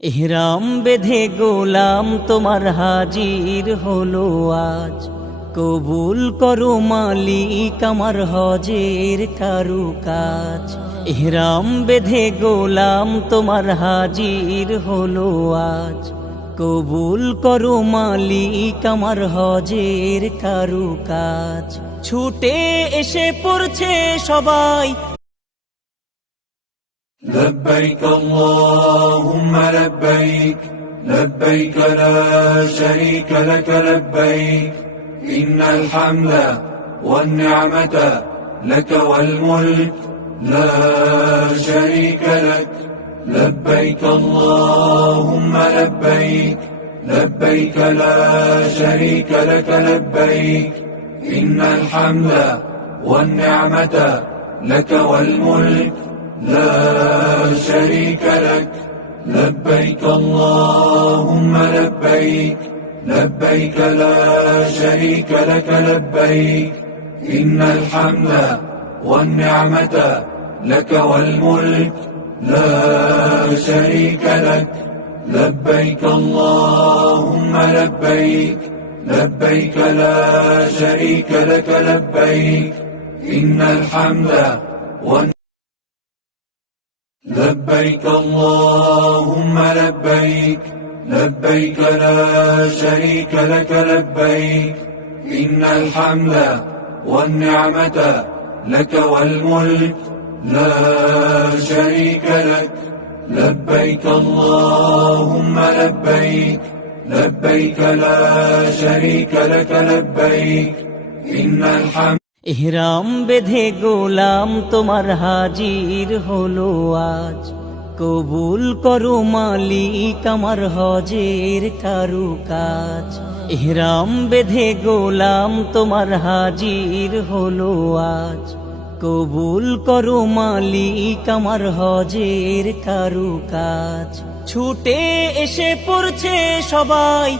ইহরাম বেঁধে গোলাম তোমার হাজির হলো আজ, কবুল করো মালিক আমার হজের কারুকাজ। ইহরাম বেঁধে গোলাম তোমার হাজির হলো আজ, কবুল করো মালিক আমার হজের কারুকাজ। ছুটে এসে পড়ছে সবাই لبيك اللهم لبيك لبيك لا شريك لك لبيك إن الحمد والنعمة لك والملك لا شريك لك لبيك اللهم لبيك لبيك لا شريك لك لبيك إن الحمد والنعمة لك والملك لا شريك لك لبيك اللهم لبيك لبيك لا شريك لك لبيك إن الحمد والنعمة لك والملك لا شريك لك لبيك اللهم لبيك لبيك لا شريك لك لبيك إن الحمد والنعمة لبيك اللهم لبيك لبيك لا شريك لك لبيك إن الحمد والنعمة لك والملك لا شريك لك لبيك اللهم لبيك لبيك لا شريك لك لبيك إن الحمد ইহরাম বেঁধে গোলাম তোমার হাজির হলো আজ, কবুল করো মালিক আমার হজের কারুকাজ। ইহরাম বেঁধে গোলাম তোমার হাজির হলো আজ, কবুল করো মালিক আমার হজের কারুকাজ। ছুটে এসে পড়ছে সবাই